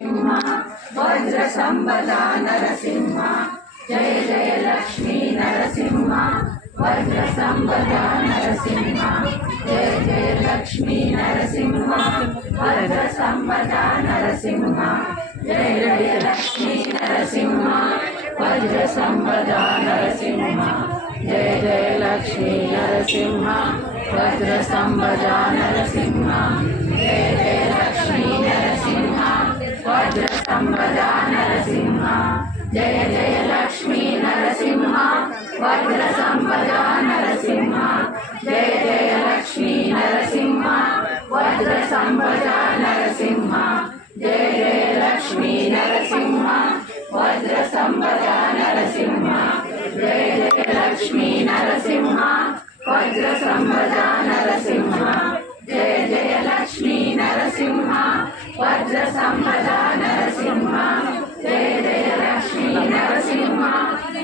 वज्र संपदा नरसिंह जय जय लक्ष्मी नरसिंह वज्र संपदा नरसिंह जय जय लक्ष्मी नरसिंह वज्र संपदा नरसिंह जय जय लक्ष्मी नरसिंह वज्र संपदा नरसिंह जय जय लक्ष्मी नरसिंह वज्र संपदा नरसिंह जय जय लक्ष्मी नरसिंह वज्र संपदा नरसिंह जय जय लक्ष्मी नरसिंह वज्र संपदा नरसिंह जय जय लक्ष्मी नरसिंह वज्र संपदा नरसिंह जय जय लक्ष्मी नरसिंह वज्र संपदा नरसिंह जय जय लक्ष्मी नरसिंह वज्र संपदा नरसिंह जय जय लक्ष्मी नरसिंह वज्र संपदा नरसिंह जय जय लक्ष्मी नरसिंह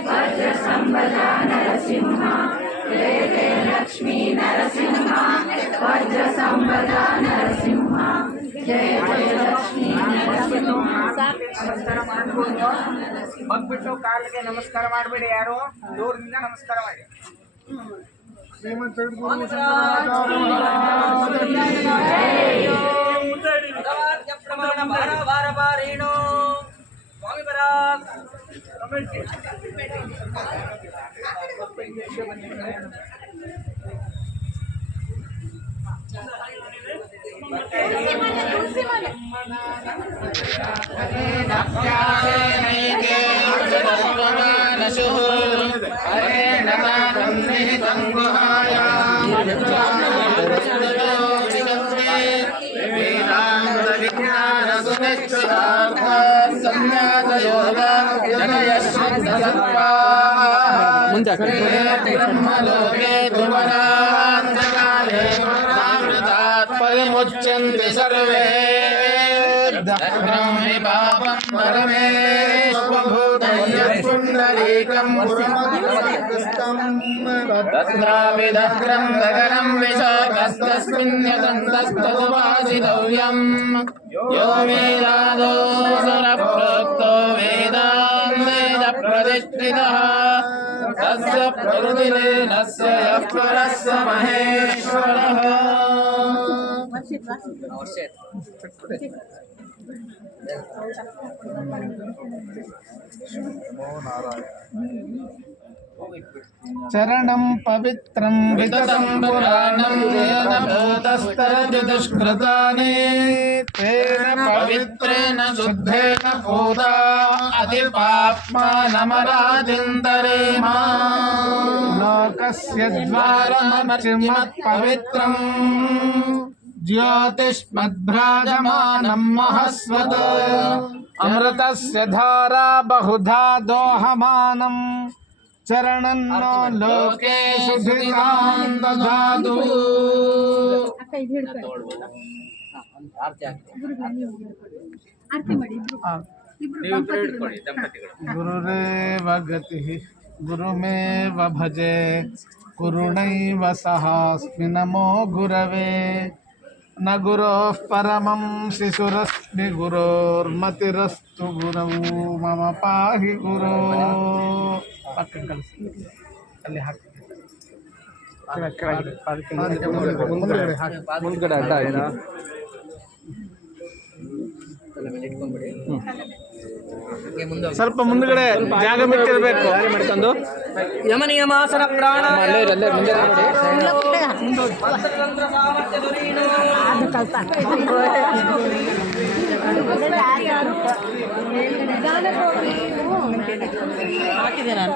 वज्र संपदा नरसिंह जय जय लक्ष्मी नरसिंह वज्र संपदा नरसिंह जय जय लक्ष्मी नरसिंह ನಮಸ್ಕಾರ ಮಾಡ್ಬೋದು. ಬಂದ್ಬಿಟ್ಟು ಕಾಲಿಗೆ ನಮಸ್ಕಾರ ಮಾಡಬೇಡಿ, ಯಾರು ದೂರದಿಂದ ನಮಸ್ಕಾರ ಮಾಡಿ. ಪ್ರಮಾಣ ಬಾರ ಬಾರ ಬಾರೇಣು ಸ್ವಾಮಿ ಬರ मुच्यन्ते सर्वे ब्रह्मे पापं परमेश्वभूतयः पुण्डरीकं तत्राविदग्रं दगरं विशाखस्तस्मिन्यदन्तस्तुभासितव्यं यो वेदादो सुरप्रोक्तो वेदान्तेन प्रतिष्ठितः तस्य प्रकृतिलीनस्य यः परः स महेश्वरः चरणं पवित्रं विततं पुराणं येन भूतस्तरति दुष्कृतानि तेन पवित्रेण शुद्धेन भूता अधिपाप्मानमरादिन्दरेम लोकस्य द्वारमचिमत्पवित्रम् ज्योतिष्मद्भ्राजमानं महस्वत् अमृतस्य धारा बहुधा दोहमानम् चरणन्नो लोके सुधितां ददातु गुरुरेव गतिः गुरुमेव भजे गुरुणैव सहास्मि नमो गुरवे न गुरोः परमं शिशुरस्मि गुरोर्मतिरस्तु गुरौ मम पाहि गुरो ಅಲ್ಲಿ ಹಾಕಿ ಮುಂದ್ಗಡೆ ಅಡ್ಡ ಆಯ್ತಾ ಸ್ವಲ್ಪ ಮುಂದ್ಗಡೆ ಜಾಗ ಬಿಟ್ಟಿರ್ಬೇಕು ಮಾಡ್ಕೊಂಡು ಯಮ ನಿಯಮಾಸನ ಪ್ರಾಣ ಹಾಕಿದೆ ನಾನು